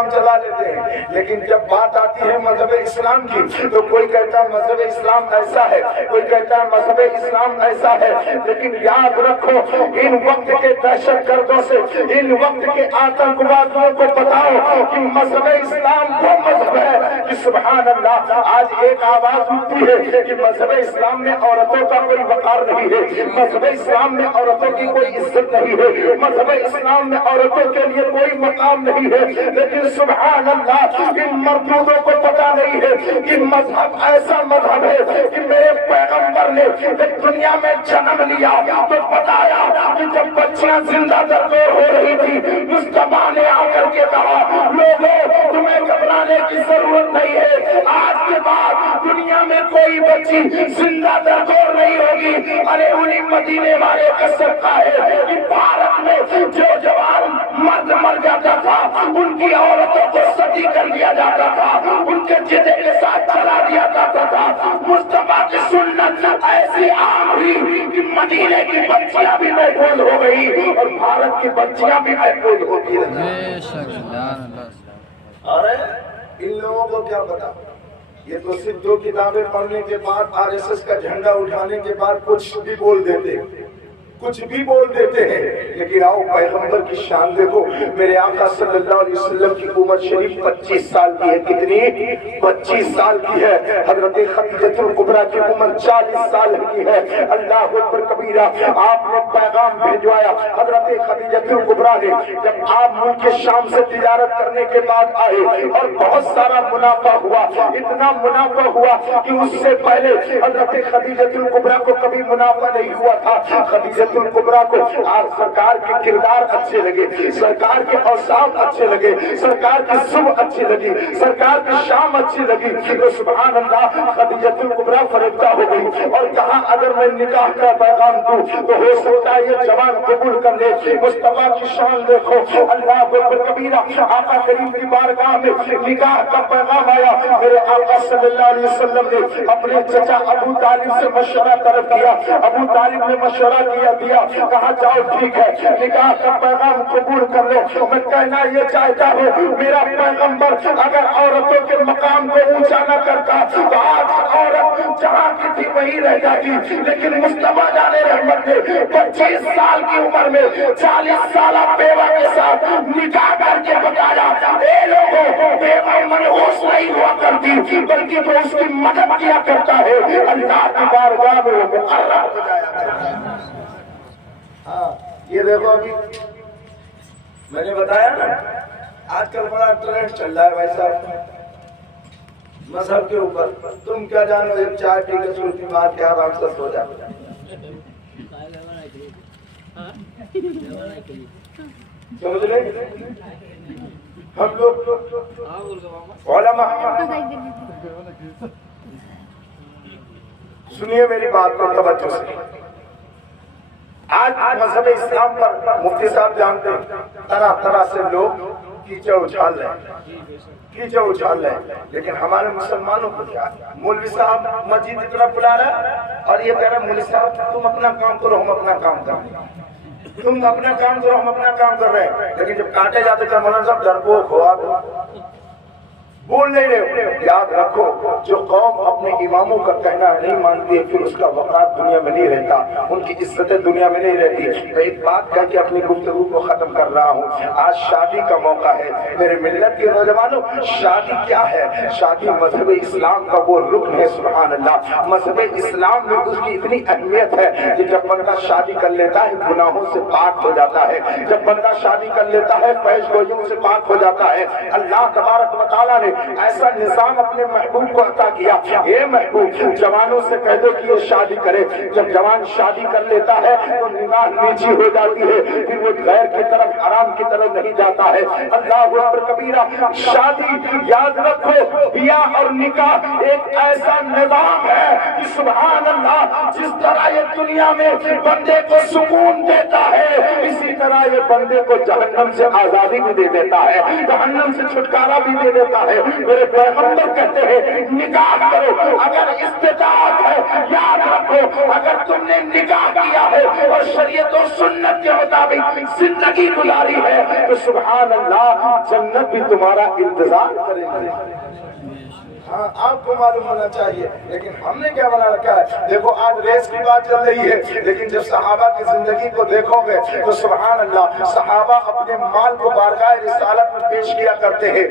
نام چلا لیتے ہیں، لیکن جب بات آتی ہے مذہب اسلام کی تو کوئی کہتا ہے مذہب اسلام ایسا ہے، کوئی کہتا ہے مذہب اسلام ایسا ہے۔ لیکن یاد رکھو ان وقت کے دہشت گردوں سے، ان وقت کے آتنکوادیوں کو بتاؤ کہ مذہب اسلام وہ مذہب ہے کہ سبحان اللہ آج ایک آواز اٹھتی ہے کہ مذہب اسلام میں عورتوں کا کوئی وقار نہیں ہے، مذہب اسلام میں عورتوں کی کوئی عزت نہیں ہے، مذہب اسلام میں عورتوں کے لیے کوئی مقام نہیں ہے۔ لیکن سبحان اللہ ان مردودوں کو پتا نہیں ہے کہ مذہب ایسا مذہب ہے کہ میرے پیغمبر نے جب دنیا میں جنم لیا تو بتایا کہ جب بچیاں زندہ درگور ہو رہی تھی مصطفیٰ نے آ کر کے کہا لوگوں تمہیں گھبرانے کی ضرورت نہیں ہے، آج کے بعد دنیا میں کوئی بچی زندہ درگور نہیں ہوگی۔ ارے انہیں مدینے والے کا صدقہ ہے کہ بھارت میں جو جوان مرد مر جاتا تھا ان کی عورتوں کو ستی کر دیا جاتا تھا، ان کے جدے کے ساتھ چلا دیا جاتا تھا۔ مصطفیٰ کی سنت ایسی عام ہوئی کہ مدینے کی بچیاں بھی محفوظ ہو گئی اور بھارت کی بچیاں بھی محفوظ ہوتی رہی۔ ارے ان لوگوں کو کیا پتا، یہ تو صرف دو کتابیں پڑھنے کے بعد RSS کا جھنڈا اٹھانے کے بعد کچھ بھی بول دیتے ہیں۔ لیکن آؤ پیغمبر کی شان دیکھو، میرے آقا صلی اللہ علیہ وسلم کی عمر شریف 25 سال کی ہے۔ کتنی؟ 25 سال کی ہے۔ حضرت خدیجہ الکبریٰ کی عمر 40 سال کی ہے۔ اللہ اکبر کبیرہ، آپ نے پیغام بھیجوایا۔ حضرت خدیجہ الکبریٰ نے جب آپ ملک شام سے تجارت کرنے کے بعد آئے اور بہت سارا منافع ہوا، اتنا منافع ہوا کہ اس سے پہلے حضرت خدیجہ الکبریٰ کو کبھی منافع نہیں ہوا تھا۔ خدیجہ الکبریٰ کو آج سرکار کے کردار اچھے لگے، سرکار کے اوصاف اچھے لگے، سرکار کی صبح اچھی لگی، سرکار کی شام اچھی لگی تو سبحان اللہ خدیجہ الکبریٰ فریفتہ ہو گئی اور کہا اگر میں نکاح کا پیغام دوں تو ہو سکتا ہے یہ جوان قبول کر لے۔ مصطفیٰ کی شان دیکھو، اللہ اکبر کبیرہ، آقا کریم کی بارگاہ میں نکاح کا پیغام آیا۔ میرے آقا صلی اللہ علیہ وسلم نے اپنے چچا ابو طالب سے مشورہ طلب کیا۔ ابو طالب نے مشورہ دیا، کہا جاؤ ٹھیک ہے نکاح کا پیغام قبول کر لو۔ میں کہنا یہ چاہتا ہوں میرا پیغمبر اگر عورتوں کے مقام کو اونچا نہ کرتا تو آج عورت جہاں کی تھی وہی رہ جاتی، لیکن مصطفیٰ جان رحمت نے 25 سال کی عمر میں 40 سالہ بیوہ کے ساتھ نکاح کر کے بتایا اے لوگوں بیوہ منحوس نہیں ہوا کرتی بلکہ تو اس کی مدد کیا کرتا ہے، اللہ کی بارگاہ میں وہ مقرر ہو جایا کرتا ہے۔ ہاں یہ دیکھو ابھی میں نے بتایا نا آج کل بڑا ٹرینڈ چل رہا ہے بھائی صاحب مذہب کے اوپر۔ تم کیا جانو ایک چائے پی کے سلطی مار کے آرام سے سو جاؤ۔ سمجھ لیں ہم لوگ علماء سنیے میری بات کو توجہ سے۔ آج مذہب اسلام پر مفتی صاحب جانتے ہیں طرح طرح سے لوگ کیچڑ اچھال رہے ہیں، لیکن ہمارے مسلمانوں کو کیا مولوی صاحب مسجد کی طرف بلا رہا ہے اور یہ کہہ رہا ہے مولوی صاحب تم اپنا کام کرو ہم اپنا کام کریں، تم اپنا کام کرو ہم اپنا کام کر رہے ہیں، لیکن جب کاٹے جاتے کہ مولانا صاحب ڈرپوک ہو آپ بول نہیں رہے ہو۔ یاد رکھو جو قوم اپنے اماموں کا کہنا نہیں مانتی ہے پھر اس کا وقار دنیا میں نہیں رہتا، ان کی عزتیں دنیا میں نہیں رہتی۔ میں ایک بات کہہ کے اپنی گفتگو کو ختم کر رہا ہوں۔ آج شادی کا موقع ہے میرے ملت کے نوجوانوں، شادی کیا ہے؟ شادی مذہب اسلام کا وہ رکن ہے، سبحان اللہ۔ مذہب اسلام میں اس کی اتنی اہمیت ہے کہ جب بندہ شادی کر لیتا ہے گناہوں سے پاک ہو جاتا ہے، جب بندہ شادی کر لیتا ہے فحش گوئیوں سے پاک ہو جاتا ہے۔ اللہ تبارک و تعالیٰ نے ایسا نظام اپنے محبوب کو عطا کیا، اے محبوب جوانوں سے کہہ دو کہ یہ شادی کرے، جب جوان شادی کر لیتا ہے تو نگاہ نیچی ہو جاتی ہے، پھر وہ غیر کی طرف حرام کی طرف نہیں جاتا ہے۔ اللہ اکبر کبیرہ، شادی یاد رکھو بیاہ اور نکاح ایک ایسا نظام ہے کہ سبحان اللہ جس طرح یہ دنیا میں بندے کو سکون دیتا ہے اسی طرح یہ بندے کو جہنم سے آزادی بھی دے دیتا ہے، جہنم سے چھٹکارا بھی دے دیتا ہے۔ میرے پیغمبر کہتے ہیں نکاح کرو اگر استطاعت ہے. یاد رکھو اگر تم نے نکاح کیا ہے اور شریعت و سنت کے مطابق زندگی گزاری ہے تو سبحان اللہ جنت بھی تمہارا انتظار کرے گی. ہاں آپ کو معلوم ہونا چاہیے. لیکن ہم نے کیا بنا رکھا ہے؟ دیکھو آج ریس کی بات چل رہی ہے لیکن جب صحابہ کی زندگی کو دیکھو گے تو سبحان اللہ صحابہ اپنے مال کو بارگاہ رسالت میں پیش کیا کرتے ہیں.